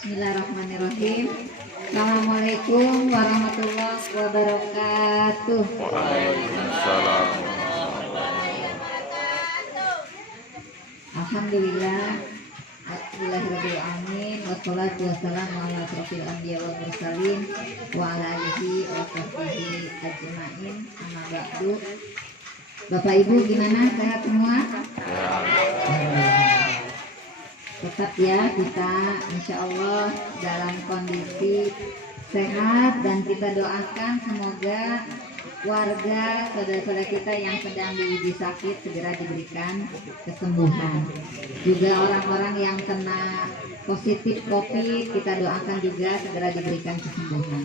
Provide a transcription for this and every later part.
Bismillahirrahmanirrahim. Assalamualaikum warahmatullahi wabarakatuh. Waalaikumsalam. Alhamdulillah. Alhamdulillahirrahmanirrahim. Wassalatu wassalamu ala asrofil anbiya wal mursalin wa ala alihi wa sahbihi ajma'in. Amma ba'du. Bapak Ibu gimana? Sehat semua? Tetap ya, kita insya Allah dalam kondisi sehat, dan kita doakan semoga warga saudara-saudara kita yang sedang diuji sakit segera diberikan kesembuhan. Juga orang-orang yang kena positif COVID, kita doakan juga segera diberikan kesembuhan.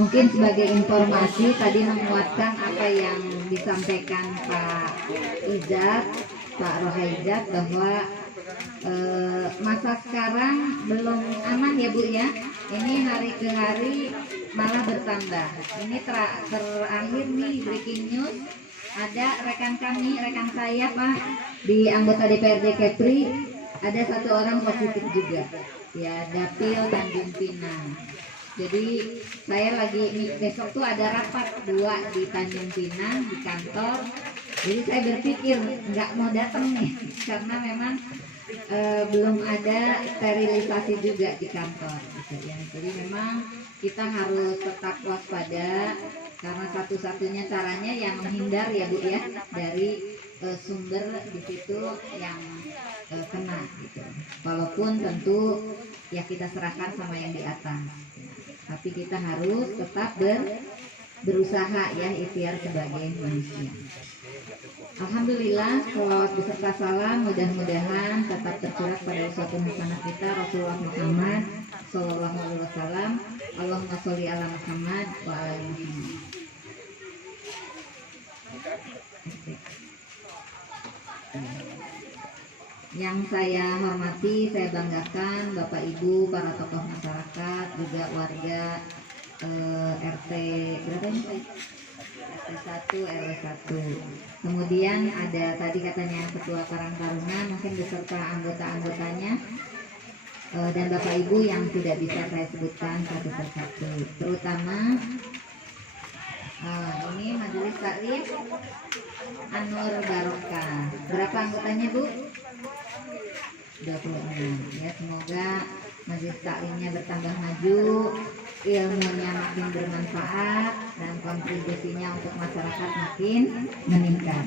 Mungkin sebagai informasi tadi menguatkan apa yang disampaikan Pak Ijat, Pak Rohaijat, bahwa masa sekarang belum aman ya Bu ya. Ini hari ke hari malah bertambah. Ini terakhir nih breaking news, ada rekan saya Pak di anggota DPRD Kepri, ada 1 orang positif juga ya, Dapil Tanjung Pinang. Jadi saya lagi besok tuh ada rapat 2 di Tanjung Pinang di kantor. Jadi saya berpikir nggak mau datang nih karena memang belum ada sterilisasi juga di kantor gitu ya. Jadi memang kita harus tetap waspada karena satu-satunya caranya yang menghindar ya Bu ya dari sumber di situ yang kena gitu. Walaupun tentu ya kita serahkan sama yang di atas. Tapi kita harus tetap berusaha ya, ikhtiar sebagai manusia. Alhamdulillah, sholawat beserta salam mudah-mudahan tetap tercurah pada uswatun hasanah kita Rasulullah Muhammad sallallahu alaihi wasallam. Allahumma sholli ala Muhammad wa ala Muhammad. Yang saya hormati, saya banggakan Bapak Ibu, para tokoh masyarakat, juga warga RT berapa ini Pak? RT 1, RW 1. Kemudian ada tadi katanya Ketua Karang Taruna, mungkin beserta anggota-anggotanya, dan Bapak Ibu yang tidak bisa saya sebutkan satu persatu. Terutama ini Majelis Taklim An-Nur Barokah. Berapa anggotanya Bu? 26 ya. Semoga Majelis Taklimnya bertambah maju, ilmunya makin bermanfaat, dan kontribusinya untuk masyarakat makin meningkat.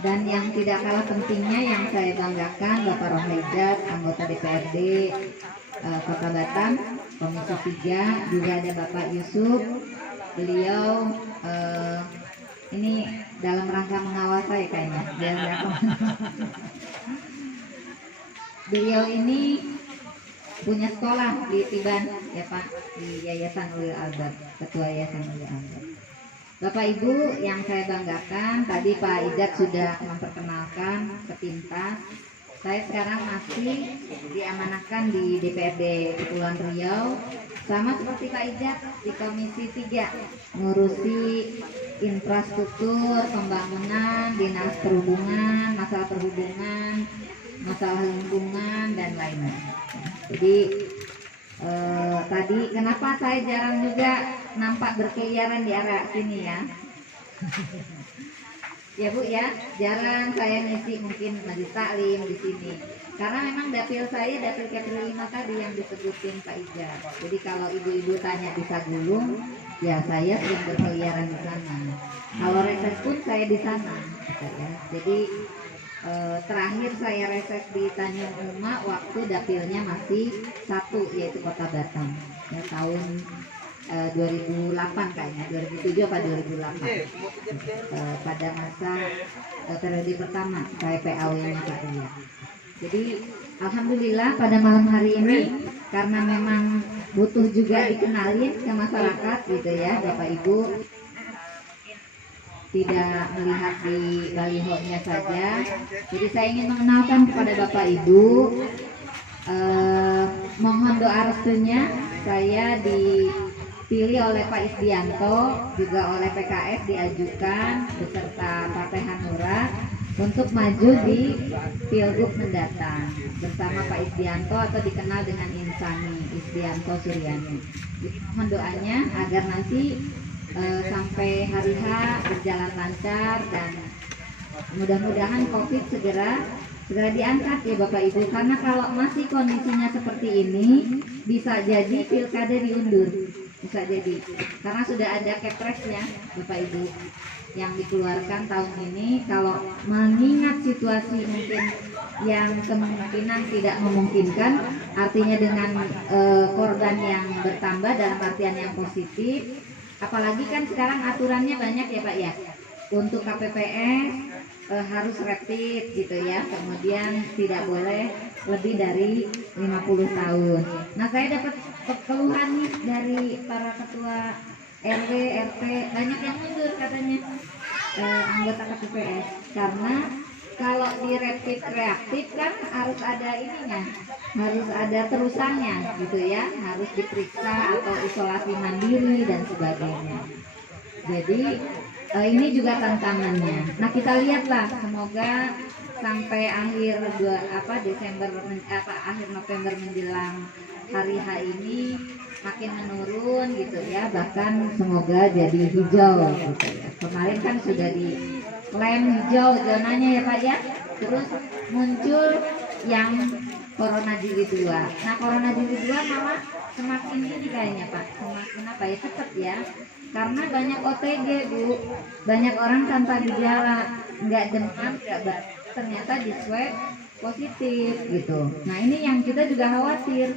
Dan yang tidak kalah pentingnya yang saya banggakan Bapak Rohaijat, anggota DPRD Kota Batam, Komisi 3, juga ada Bapak Yusuf. Beliau ini dalam rangka mengawal saya kayaknya. Beliau ini punya sekolah di Tiban ya Pak, di Yayasan Ulil Albab, Ketua Yayasan Ulil Albab. Bapak Ibu yang saya banggakan, tadi Pak Ijat sudah memperkenalkan sepintas. Saya sekarang masih diamanahkan di DPRD Kepulauan Riau, sama seperti Pak Ijat di Komisi 3, ngurusi infrastruktur, pembangunan, dinas perhubungan, masalah perhubungan, masalah lingkungan, dan lainnya. Jadi tadi kenapa saya jarang juga nampak berkeliaran di area sini ya. Ya Bu ya, jarang saya ngisi mungkin Majelis Taklim di sini. Karena memang dapil saya dapil Kepri 5 tadi yang disebutin Pak Ija. Jadi kalau ibu-ibu tanya di Sagulung, ya saya sering berkeliaran di sana. Kalau reses pun saya di sana gitu ya. Jadi terakhir saya reses di Tanjung Uma waktu dapilnya masih 1, yaitu Kota Batam ya, tahun 2008 kayaknya, 2007 apa 2008, pada masa periode pertama saya PAW-nya Pak Ria. Jadi alhamdulillah pada malam hari ini, karena memang butuh juga dikenalin ke masyarakat gitu ya Bapak Ibu, tidak melihat di balihonya saja. Jadi saya ingin mengenalkan kepada Bapak Ibu, mohon doa restunya. Saya dipilih oleh Pak Isdianto, juga oleh PKS diajukan beserta Partai Hanura untuk maju di Pilgub mendatang bersama Pak Isdianto atau dikenal dengan Insani, Isdianto Suryani. Jadi mohon doanya agar nanti sampai hari H berjalan lancar dan mudah-mudahan COVID segera diangkat ya Bapak Ibu, karena kalau masih kondisinya seperti ini bisa jadi pilkada diundur, bisa jadi karena sudah ada kepresnya Bapak Ibu yang dikeluarkan tahun ini. Kalau mengingat situasi mungkin yang kemungkinan tidak memungkinkan, artinya dengan korban yang bertambah dalam artian yang positif, apalagi kan sekarang aturannya banyak ya Pak ya, untuk KPPS harus rapid gitu ya, kemudian tidak boleh lebih dari 50 tahun. Nah, saya dapat keluhan nih dari para ketua RW, RT, banyak yang mundur katanya anggota KPPS, karena kalau di rapid reaktif kan harus ada ininya, harus ada terusannya gitu ya, harus diperiksa atau isolasi mandiri dan sebagainya. Jadi ini juga tantangannya. Nah, kita lihatlah, semoga sampai akhir akhir November menjelang hari H ini makin menurun gitu ya, bahkan semoga jadi hijau gitu ya. Kemarin kan sudah diklaim hijau zonanya ya Pak ya, terus muncul yang Corona Jilid 2. Nah, Corona Jilid 2 malah semakin ini kayaknya Pak, semakin apa ya, cepet ya, karena banyak OTG Bu, banyak orang tanpa gejala, nggak demam, nggak batuk, ternyata di swab positif gitu. Nah, ini yang kita juga khawatir,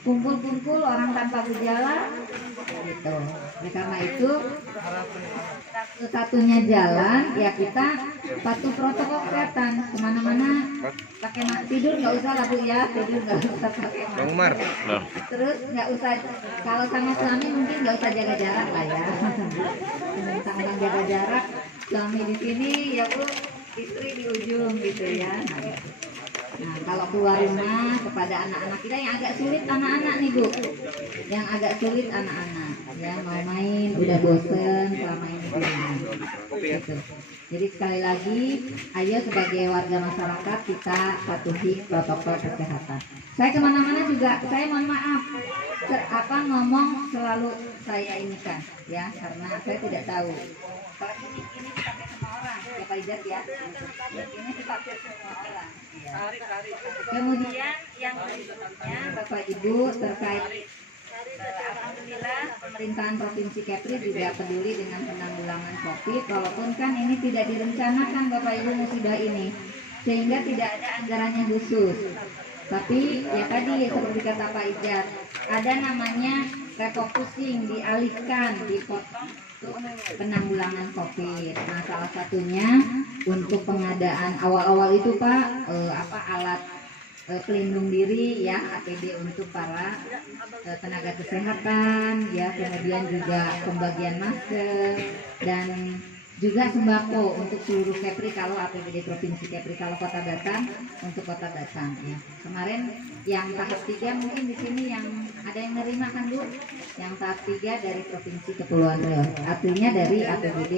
kumpul-kumpul orang tanpa gejala gitu. Oleh karena itu satu-satunya jalan ya kita patuh protokol kesehatan, kemana-mana pakai masker, tidur nggak usah lah Bu ya, tidur nggak usah pakai masker. Terus nggak usah, kalau sama suami mungkin nggak usah jaga jarak lah ya. Tentang jaga jarak, suami di sini ya Bu, istri di ujung gitu ya. Nah, kalau keluar rumah kepada anak-anak kita yang agak sulit, anak-anak nih Bu, yang agak sulit anak-anak ya, mau main udah bosen selama ini di rumah gitu. Jadi sekali lagi, ayo sebagai warga masyarakat kita patuhi protokol kesehatan. Saya kemana-mana juga, saya mohon maaf ngomong selalu saya ini kan ya, karena saya tidak tahu. Kalau ini dipakai semua orang ya Pak Ijat ya, ini dipakai semua orang ya. Kemudian yang berikutnya Bapak Ibu terkait alhamdulillah pemerintahan Provinsi Kepri juga peduli dengan penanggulangan COVID, walaupun kan ini tidak direncanakan Bapak Ibu musibah ini, sehingga tidak ada anggarannya khusus. Tapi ya tadi seperti kata Pak Ijat, ada namanya refocusing, dialihkan, dipotong untuk penanggulangan COVID. Nah, salah satunya untuk pengadaan awal-awal itu Pak, alat pelindung diri ya, APD untuk para tenaga kesehatan ya, kemudian juga pembagian masker dan juga sembako untuk seluruh Kepri kalau APBD Provinsi Kepri, kalau Kota Batam untuk Kota Batam ya. Kemarin yang tahap 3 mungkin di sini yang ada yang nerima kan Bu, yang tahap 3 dari Provinsi Kepulauan Riau, artinya dari APBD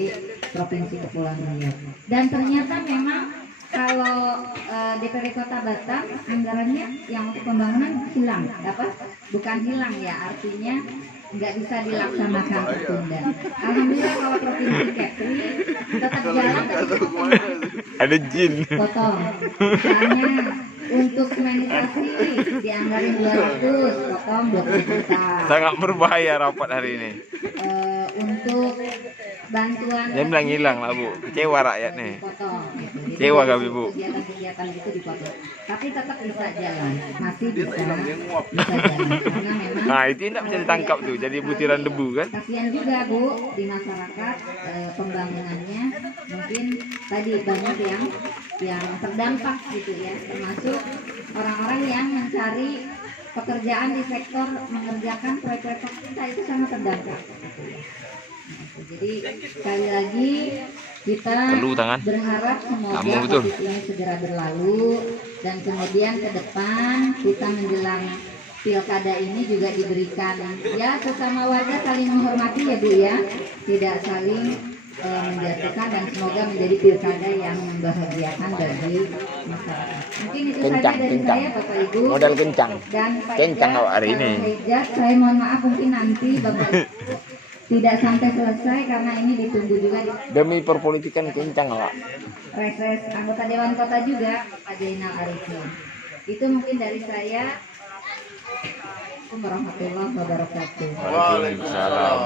Provinsi Kepulauan Riau. Dan ternyata memang kalau DPR Kota Batam anggarannya yang untuk pembangunan hilang, bukan hilang ya, artinya nggak bisa dilaksanakan, tertunda. Alhamdulillah kalau Provinsi Kepri tetap jalan, Ada jin. potong. Misalnya untuk semenisasi dianggarin 200, potong 20 juta. Sangat berbahaya rapat hari ini. Untuk bantuan Dia bilang hilang lah Bu, kecewa rakyat nih. potong. Kecewa kami Bu. Kegiatan-kegiatan gitu dipotong. Tapi tetap bisa jalan, masih bisa jalan. Karena memang Nah, itu tidak bisa ditangkap tuh, jadi butiran debu kan. kasihan juga Bu di masyarakat, pembangunannya mungkin tadi banyak yang terdampak gitu ya, termasuk orang-orang yang mencari pekerjaan di sektor mengerjakan proyek-proyek kita, itu sangat terdampak gitu ya. Jadi sekali lagi kita berharap semoga COVID ini segera berlalu dan kemudian ke depan kita menjelang pilkada ini juga diberikan ya sesama warga saling menghormati ya Bu ya, tidak saling menjatuhkan dan semoga menjadi pilkada yang membahagiakan bagi masyarakat. Mungkin itu Kencang, saja dari kencang. saya Bapak Ibu. Modal kencang. Dan Pak Kencang Ijat, awak hari ini. Pak Ijat, saya mohon maaf mungkin nanti Bapak Ibu tidak sampai selesai karena ini ditunggu juga di Demi perpolitikan kencang awak. reses anggota Dewan Kota juga Pak Jainal Arifin. Itu mungkin dari saya. Assalamualaikum warahmatullahi wabarakatuh. Waalaikumsalam.